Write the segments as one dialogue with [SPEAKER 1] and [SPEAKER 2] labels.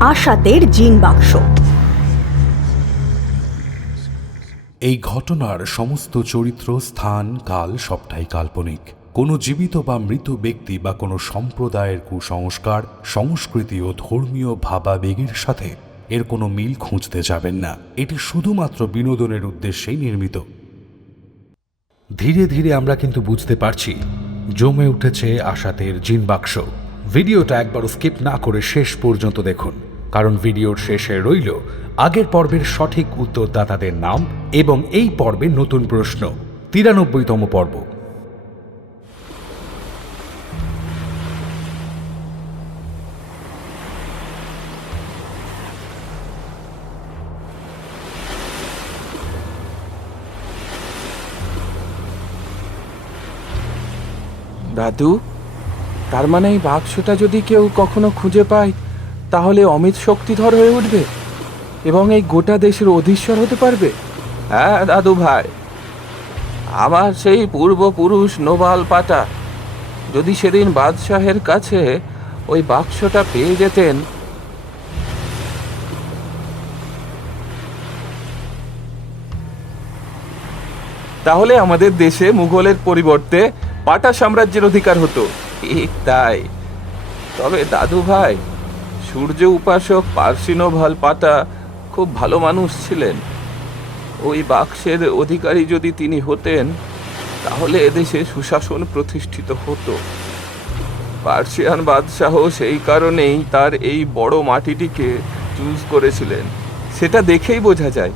[SPEAKER 1] আশাতের জিন বাক্স।
[SPEAKER 2] এই ঘটনার সমস্ত চরিত্র, স্থান, কাল সবটাই কাল্পনিক। কোনো জীবিত বা মৃত ব্যক্তি বা কোনো সম্প্রদায়ের কুসংস্কার, সংস্কৃতি ও ধর্মীয় ভাবাবেগের সাথে এর কোনো মিল খুঁজতে যাবেন না। এটি শুধুমাত্র বিনোদনের উদ্দেশ্যেই নির্মিত। ধীরে ধীরে আমরা কিন্তু বুঝতে পারছি, জমে উঠেছে আশাতের জিন বাক্স। ভিডিওটা একবারও স্কিপ না করে শেষ পর্যন্ত দেখুন। কারণ ভিডিওর শেষে রইল আগের পর্বের সঠিক উত্তরদাতাদের নাম এবং এই পর্বের নতুন প্রশ্ন, তিরানব্বইতম পর্ব।
[SPEAKER 3] দাদু, তার মানে এই বাক্সটা যদি কেউ কখনো খুঁজে পায় তাহলে অমিত শক্তিধর হয়ে উঠবে? এবং এই গোটা দেশের অধীশ্বর হতে পারবে? হ্যাঁ দাদু ভাই। আমার সেই পূর্বপুরুষ নোবাল পাটা। যদি সেদিন বাদশাহের কাছে ওই বাক্সটা পেয়ে যেতেন। তাহলে আমাদের দেশে মুঘলের পরিবর্তে পাটা সাম্রাজ্যের অধিকার হতো। ঠিক তাই। তবে দাদু ভাই সূর্য উপাসক পার্সিনোভাল পাটা খুব ভালো মানুষ ছিলেন। ওই বাক্সের অধিকারী যদি তিনি হতেন, তাহলে এদেশে সুশাসন প্রতিষ্ঠিত হতো। পার্সিয়ান বাদশাহ সেই কারণেই তার এই বড় মাটিটিকে চুজ করেছিলেন। সেটা দেখেই বোঝা যায়।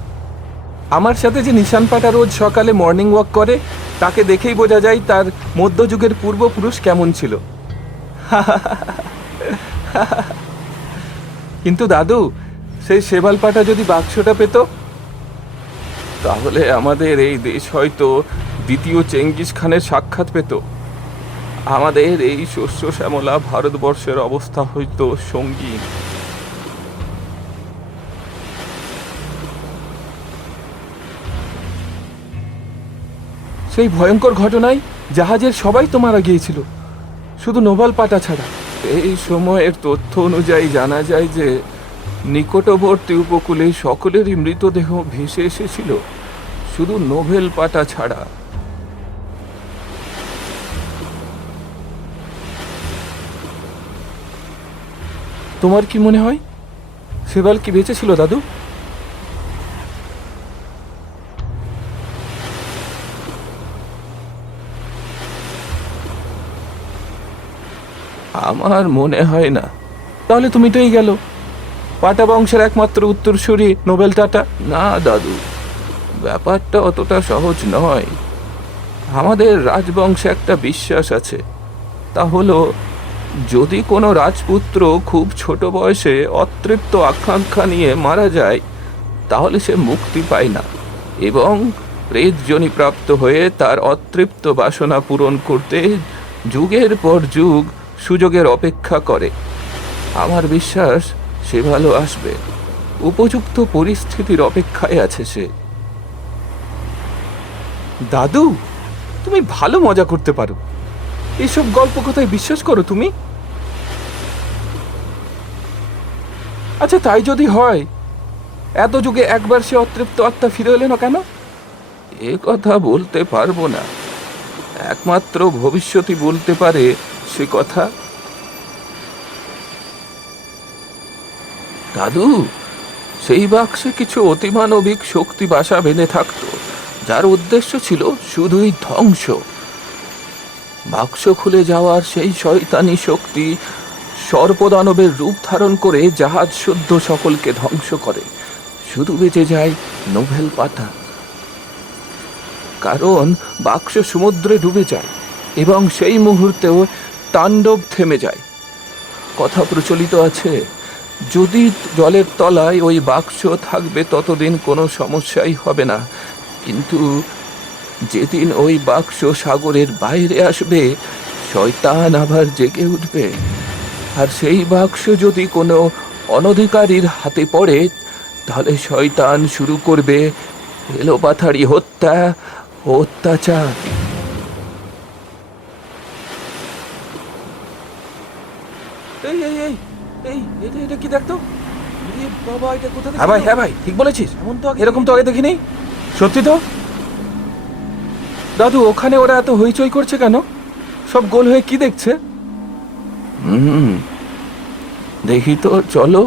[SPEAKER 3] আমার সাথে যে নিশান পাটা রোজ সকালে মর্নিং ওয়াক করে, তাকে দেখেই বোঝা যায় তার মধ্যযুগের পূর্বপুরুষ কেমন ছিল। কিন্তু দাদু, সেই সেবাল পাটা যদি বাক্সটা পেত? তাহলে আমাদের এই দেশ হয়তো দ্বিতীয় চেঙ্গিস খানের সাক্ষাৎ পেত। আমাদের এই শস্য শ্যামলা ভারতবর্ষের অবস্থা হয়তো সঙ্গী সেই ভয়ঙ্কর ঘটনায় জাহাজের সবাই তো মারা গিয়েছিল। শুধু নোবাল পাটা ছাড়া। এই সময়ের তথ্য অনুযায়ী জানা যায় যে নিকটবর্তী উপকূলে সকলেরই মৃতদেহ ভেসে এসেছিল, শুধু নোভেল পাটা ছাড়া। তোমার কি মনে হয়? সেবাল কি বেঁচে ছিল দাদু? আমার মনে হয় না। তাহলে তুমি তো এই গেল। পাটা বংশের একমাত্র উত্তরসূরি নোবেল টাটা না, দাদু। ব্যাপারটা অতটা সহজ নয়। আমাদের রাজবংশে একটা বিশ্বাস আছে। তা হলো, যদি কোনো রাজপুত্র খুব ছোট বয়সে অতৃপ্ত আকাঙ্ক্ষা নিয়ে মারা যায়, তাহলে সে মুক্তি পায় না এবং প্রেতজনি প্রাপ্ত হয়ে তার অতৃপ্ত বাসনা পূরণ করতে যুগের পর যুগ সুযোগের অপেক্ষা করে। আমার বিশ্বাস সে ভালো আসবে। উপযুক্ত পরিস্থিতির অপেক্ষায় আছে সে। দাদু, তুমি ভালো মজা করতে পারো। এসব গল্প কথায় বিশ্বাস করো তুমি। আচ্ছা তাই যদি হয়, এত যুগে একবার সে অতৃপ্ত আত্মা ফিরে এলো কেন? এ কথা বলতে পারব না। একমাত্র ভবিষ্যতই বলতে পারে সে কথা? দাদু, সেই বাক্সে কিছু অতিমানবিক শক্তি বাসা বেঁধে থাকতো, যার উদ্দেশ্য ছিল শুধুই ধ্বংস। বাক্স খুলে যাওয়ার সেই শয়তানি শক্তি সর্পদানবের রূপ ধারণ করে জাহাজ শুদ্ধ সকলকে ধ্বংস করে। শুধু বেঁচে যায় নোভেল পাতা। কারণ বাক্স সমুদ্রে ডুবে যায়, এবং সেই মুহূর্তেও তাণ্ডব থেমে যায়। কথা প্রচলিত আছে, যদি জলের তলায় ওই বাক্স থাকবে, ততদিন কোনো সমস্যাই হবে না। কিন্তু যেদিন ওই বাক্স সাগরের বাইরে আসবে, শয়তান আবার জেগে উঠবে। আর সেই বাক্স যদি কোনো অনধিকারীর হাতে পড়ে, তাহলে শয়তান শুরু করবে, এলোপাথারি হত্যা, অত্যাচার এই এই এই এই এটা এটা কি দেখতো হ্যাঁ ভাই হ্যাঁ ভাই ঠিক বলেছিস। এরকম তো আগে দেখিনি। সত্যি তো? দাদু ওখানে ওরা এত হইচই করছে কেন? সব গোল হয়ে কি দেখছে? হুম দেখি তো চলো।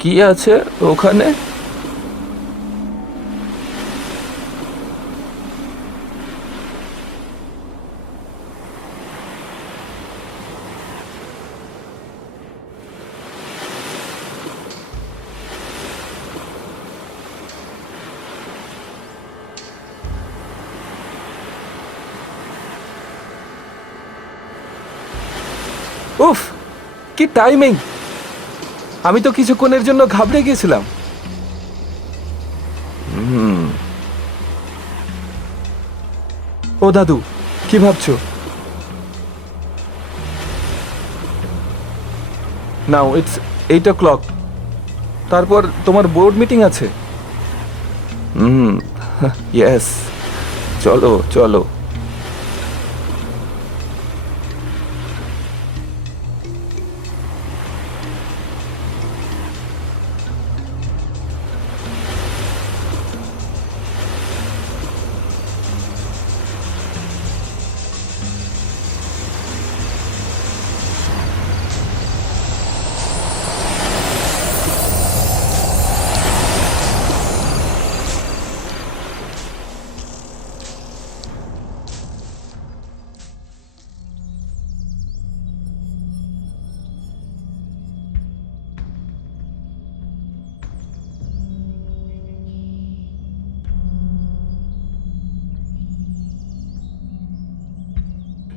[SPEAKER 3] কি আছে ওখানে? উফ, কি টাইমিং আমি তো কিছুক্ষণের জন্য ঘাবড়ে গিয়েছিলাম। ও দাদু, কি ভাবছ? Now it's eight o'clock তারপর তোমার বোর্ড মিটিং আছে। হুম ইয়েস চলো চলো।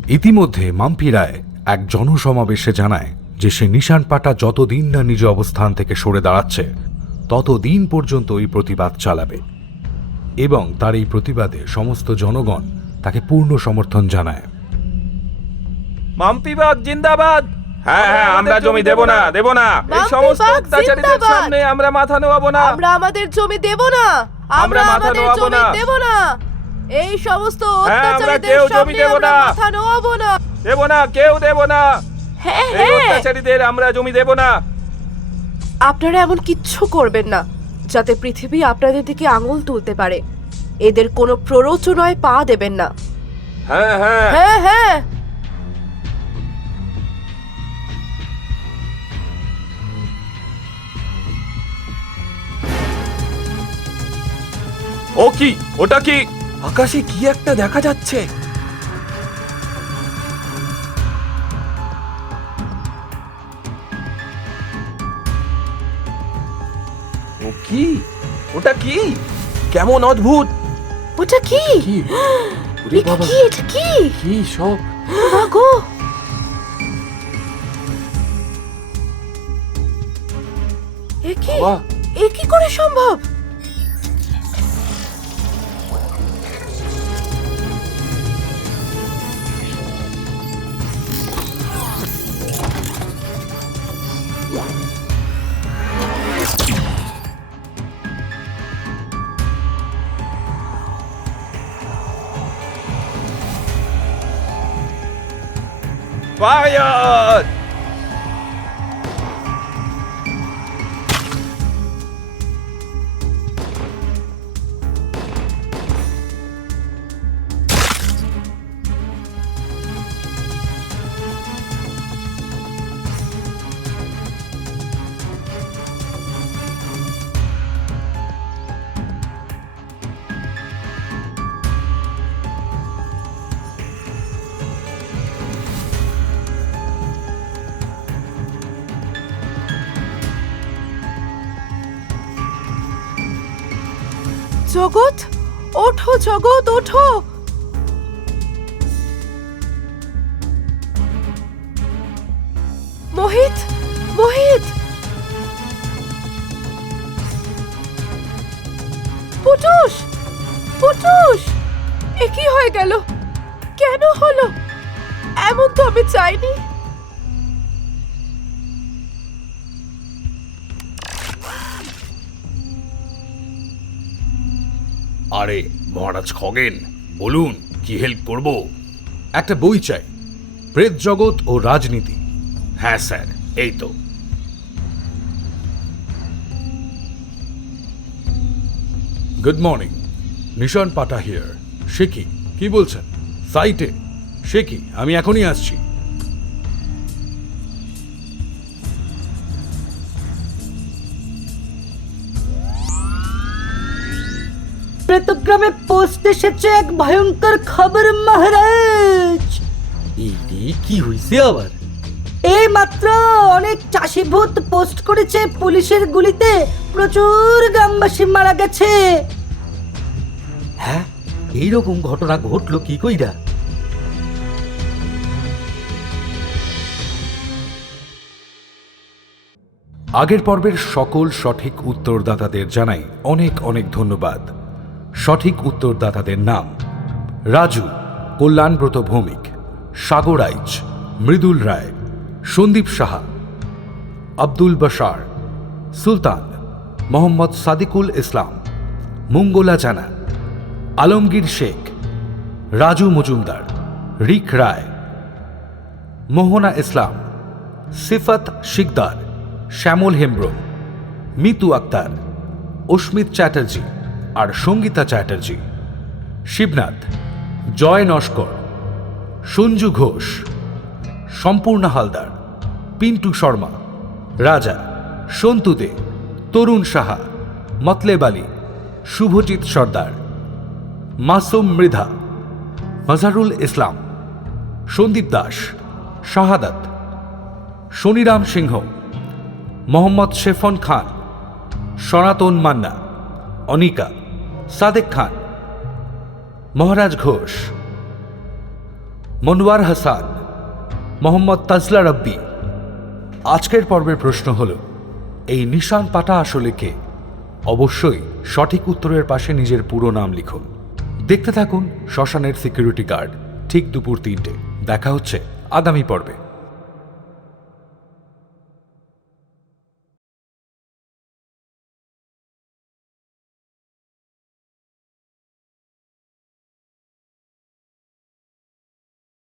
[SPEAKER 2] ইতিমধ্যে মাম্পি রায় এক জনসমাবেশে জানায় যে সে নিশান পাটা যতদিন না নিজ অবস্থান থেকে সরে দাঁড়াচ্ছে ততদিন পর্যন্ত এই প্রতিবাদ চালাবে এবং তার এই প্রতিবাদে সমস্ত জনগণ তাকে পূর্ণ সমর্থন জানায়।
[SPEAKER 3] মাম্পিবাগ জিন্দাবাদ! হ্যাঁ হ্যাঁ আমরা জমি দেব না দেব না। এই সমস্ত
[SPEAKER 1] বাগ
[SPEAKER 3] অত্যাচারীদের
[SPEAKER 1] জিন্দাবাদ।
[SPEAKER 3] সামনে আমরা মাথা নোয়াবো না।
[SPEAKER 1] আমরা আমাদের জমি দেব না!
[SPEAKER 3] আমরা
[SPEAKER 1] আমরা
[SPEAKER 3] মাথা
[SPEAKER 1] আমাদের
[SPEAKER 3] নোয়াবো
[SPEAKER 1] জমি
[SPEAKER 3] না।
[SPEAKER 1] দেব না! এই সমস্ত
[SPEAKER 3] হ্যাঁ,
[SPEAKER 1] অত্যাচারীদের সামনে আমরা
[SPEAKER 3] না।
[SPEAKER 1] মাথা নোয়াবো না।
[SPEAKER 3] দেব না কেউ দেব না।
[SPEAKER 1] হ্যাঁ
[SPEAKER 3] এই
[SPEAKER 1] হ্যাঁ।
[SPEAKER 3] অত্যাচারীদের আমরা জমি দেব না।
[SPEAKER 1] আপনারা এমন কিচ্ছু করবেন না যাতে পৃথিবী আপনাদের দিকে আঙুল তুলতে পারে। এদের কোনো প্ররোচনায় পা দেবেন না।
[SPEAKER 3] হ্যাঁ হ্যাঁ।
[SPEAKER 1] হ্যাঁ হ্যাঁ।
[SPEAKER 3] ও কি? ওটা কি? আকাশে কি একটা দেখা যাচ্ছে? ও কি? ওটা কি? কেমন অদ্ভুত!
[SPEAKER 1] ওটা কি?
[SPEAKER 3] কি? ওরে
[SPEAKER 1] এটা
[SPEAKER 3] বাবা
[SPEAKER 1] কি? এটা কি?
[SPEAKER 3] কি সব?
[SPEAKER 1] মাগো এ কি?
[SPEAKER 3] বাবা।
[SPEAKER 1] এ কি করে সম্ভব?
[SPEAKER 3] Bayad!
[SPEAKER 1] জগৎ? ওঠো জগৎ, ওঠো! মোহিত মোহিত! পুটুস পুটুস এ কি হয়ে গেল? কেন হলো? এমন তো আমি চাইনি।
[SPEAKER 2] আরে মহারাজ খগেন বলুন কি হেল্প করব? একটা বই চাই প্রেত জগৎ ও রাজনীতি। হ্যাঁ স্যার এই তো। গুড মর্নিং নিশান পাটা হিয়ার সে কি? কি বলছেন? সাইটে সে কি? আমি এখনই আসছি।
[SPEAKER 4] এসেছে এক ভয়ঙ্কর খবর মহারাজ।
[SPEAKER 5] এই কি হইছে আবার?
[SPEAKER 4] এই মাত্র অনেক চাষি ভূত পোস্ট করেছে পুলিশের গুলিতে। প্রচুর গ্রামবাসী মারা গেছে।
[SPEAKER 5] হ্যাঁ এইরকম ঘটনা ঘটলো কি কইরা?
[SPEAKER 2] আগের পর্বের সকল সঠিক উত্তরদাতাদের জানাই অনেক অনেক ধন্যবাদ। সঠিক উত্তরদাতাদের নাম। রাজু কল্যাণব্রত ভৌমিক। সাগর আইচ, মৃদুল রায়। সন্দীপ সাহা। আব্দুল বাশার। সুলতান, মোহাম্মদ সাদিকুল ইসলাম। মঙ্গলা জানা। আলমগীর শেখ। রাজু মজুমদার। রিক রায়। মোহনা ইসলাম। সিফাত শিকদার। শ্যামল হেমব্রম। মিতু আক্তার। অস্মিত চ্যাটার্জি। আর সঙ্গীতা চ্যাটার্জি। শিবনাথ, জয় নস্কর, সঞ্জু ঘোষ, সম্পূর্ণা হালদার, পিন্টু শর্মা, রাজা, সন্তু দে, তরুণ সাহা, মতলেব আলী, শুভজিৎ সর্দার, মাসুম মৃধা, মজারুল ইসলাম, সন্দীপ দাস, শাহাদাত, শনিরাম সিংহ, মোহাম্মদ শেফন খান, সনাতন মান্না, অনিকা সাদেক খান, মহারাজ ঘোষ, মনোয়ার হাসান, মোহাম্মদ তাজলা রব্বি। আজকের পর্বের প্রশ্ন হল, এই নিশান পাটা আসলে কে? অবশ্যই সঠিক উত্তরের পাশে নিজের পুরো নাম লিখুন। দেখতে থাকুন শ্মশানের সিকিউরিটি গার্ড, ঠিক দুপুর তিনটে। দেখা হচ্ছে আগামী পর্বে।